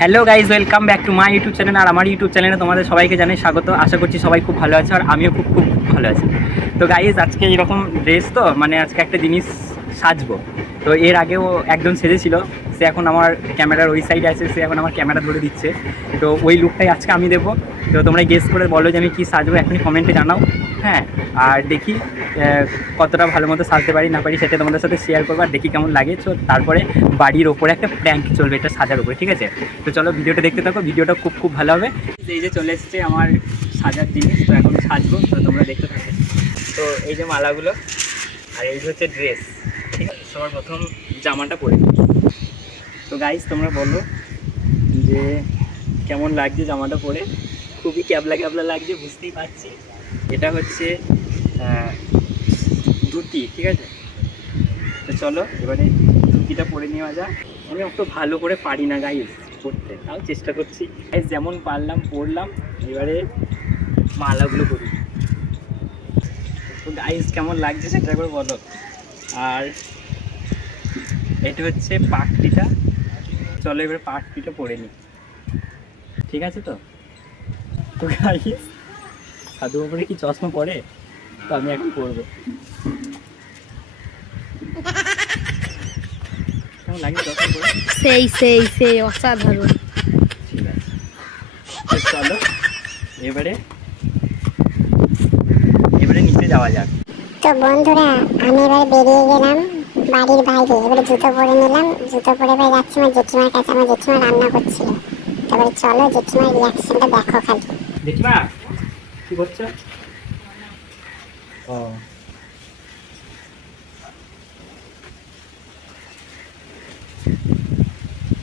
Hello guys, welcome back to my YouTube channel. আর আমার YouTube চ্যানেলে তোমাদের সবাইকে জানাই স্বাগত। আশা করছি সবাই খুব ভালো আছে আর আমিও খুব খুব ভালো আছি। তো গাইজ, আজকে এরকম ড্রেস তো মানে আজকে একটা জিনিস সাজবো। তো এর আগেও একজন সেজেছিল, সে এখন আমার ক্যামেরার ওই সাইডে আছে, সে এখন আমার ক্যামেরা ধরে দিচ্ছে। তো ওই লুকটাই আজকে আমি দেবো। তো তোমরা গেস করে বলো যে আমি কী সাজবো, এখনই কমেন্টে জানাও। হ্যাঁ, আর দেখি কতটা ভালো মতো সাজতে পারি না পারি সেটা তোমাদের সাথে শেয়ার করবো, আর দেখি কেমন লাগে। তো তারপরে বাড়ির ওপরে একটা প্র্যাঙ্ক চলবে এটা সাজার উপরে, ঠিক আছে? তো চলো ভিডিওটা দেখতে থাকো, ভিডিওটা খুব খুব ভালো হবে। এই যে চলে এসছে আমার সাজার জিনিস, তো এখন সাজবো, তো তোমরা দেখতে থাকো। তো এই যে মালাগুলো আর এই হচ্ছে ড্রেস, ঠিক আছে? সবার প্রথম জামাটা পরে। তো গাইস তোমরা বলো যে কেমন লাগছে জামাটা পরে। খুবই ক্যাবলা ক্যাবলা লাগছে, বুঝতেই পারছি। এটা হচ্ছে ধুতি, ঠিক আছে? তো চলো এবারে ধুতিটা পরে নেওয়া যাক। আমি অত ভালো করে পারি না গাইস পরতে, তাও চেষ্টা করছি। গাইস যেমন পারলাম পরলাম, এবারে মালাগুলো করি। তো গাইস কেমন লাগছে সেটা একবার বলো। আর এটা হচ্ছে পাগড়িটা, চলো এবারে পাগড়িটা পরে নিই, ঠিক আছে? তো তো গাইস সাধু বাবার কি চশমা পরে? তো আমি এখন পরবো। কেমন লাগে চশমা পরে? সেই অসাধারণ। ঠিক আছে, তো চলো এবারে নিচে যাওয়া যাক। তো বন্ধুরা, আমি এবার বেরিয়ে গেলাম বাড়ির বাইরে। এবারে জুতো পরে নিলাম, জুতো পরে এবার যাচ্ছি আমার জেঠিমার কাছে। আমার জেঠিমা রান্না করছিল। তারপরে চলো জেঠিমার রিয়াকশনটা দেখো খালি। জেঠিমা কি করছো? ও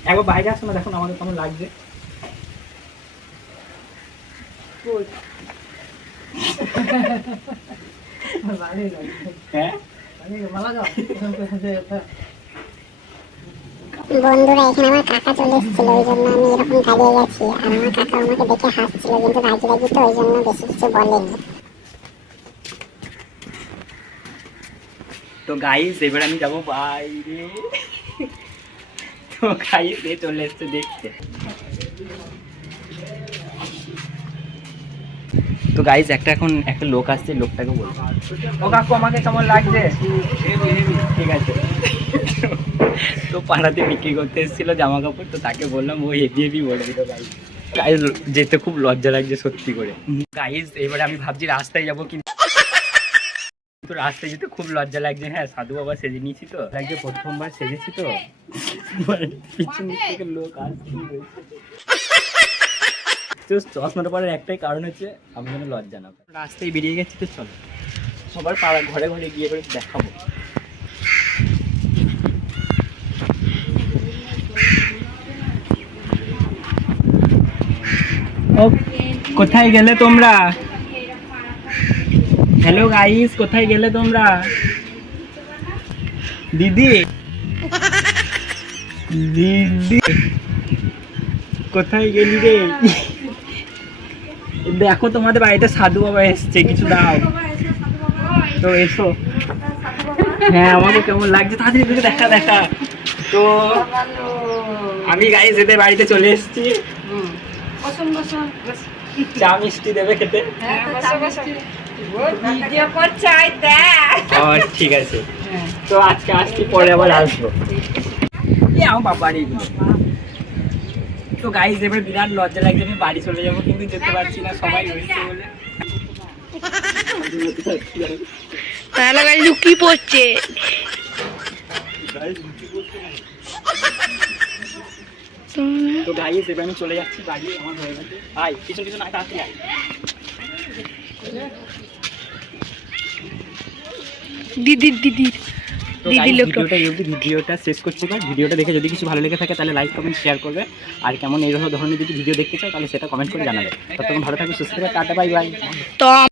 একবার বাইরে আসো না, দেখো না আমাদের কেমন লাগছে। হ্যাঁ বন্ধুরা, এখানে আমার কাকা চলে এসেছিল, ওই জন্য আমি এরকম দাঁড়িয়ে গেছি। আর আমার কাকা আমাকে দেখে হাসছিল, কিন্তু রাজি রাজি তো, ওই জন্য বেশি কিছু বলেনি। তো গাইস এবার আমি যাবো বাইরে। তো গাইস এ চলে এসছে দেখতে। তো গাইস এখন একটা লোক আসছে, লোকটাকে বলবো, ও কাকু আমাকে কেমন লাগছে? ঠিক আছে। তো পাড়াতে বিক্রি করতে এসেছিল জামা কাপড়, তো তাকে বললাম, ও হেভি হেভি বলে দিল। গাইস যেতে খুব লজ্জা লাগছে সত্যি করে। গাইস এবারে আমি ভাবছি রাস্তায় যাবো, কিন্তু রাস্তায় যেতে খুব লজ্জা লাগছে। হ্যাঁ, সাধু বাবা সেজে নিয়েছি, তো লাগছে প্রথমবার সেজেছি, তো পিছন থেকে লোক আসছে। তো চশমাটা পরার একটাই কারণ হচ্ছে আমি যেন লজ্জা না পাই। রাস্তায় বেরিয়ে গেছি, তো চলো সবার পাড়া ঘরে ঘরে গিয়ে করে দেখাবো। ও কোথায় গেলে তোমরা? হ্যালো গাইস, কোথায় গেলে তোমরা? দিদি দিদি কোথায় গেলি রে? দেখো তোমাদের বাড়িতে সাধু বাবা এসছে, কিছু দাও তো, এসো। হ্যাঁ, আমাকে কেমন লাগছে তাড়াতাড়ি দেখা দেখা। তো আমি গাইস এদের বাড়িতে চলে এসেছি। চা মিষ্টি দেবে খেতে? ঠিক আছে, তো আজকে আসছি, পরে আবার আসবো। আমার বাবারই। তো গাইস এবার বিরাট লজ্জা লাগছে, আমি বাড়ি চলে যাবো, কিন্তু যেতে পারছি না, সবাই রয়েছে বলে। লুকি পড়ছে। তো গাইস এবার আমি চলে যাচ্ছি বাড়ি, আমার হয়ে গেছে। ভাই পিছন পিছন আয়, তাড়াতাড়ি আয়। দিদির ভিডিওটা শেষ করছি। ভিডিওটা দেখে যদি কিছু ভালো লেগে থাকে তাহলে লাইক কমেন্ট শেয়ার করবে, আর কেমন এই ধরনের যদি ভিডিও দেখতে চাও তাহলে সেটা কমেন্ট করে জানাবে। ততক্ষণ ভালো থাকবে, সুস্থ থাকবে, টাটা বাই বাই। তো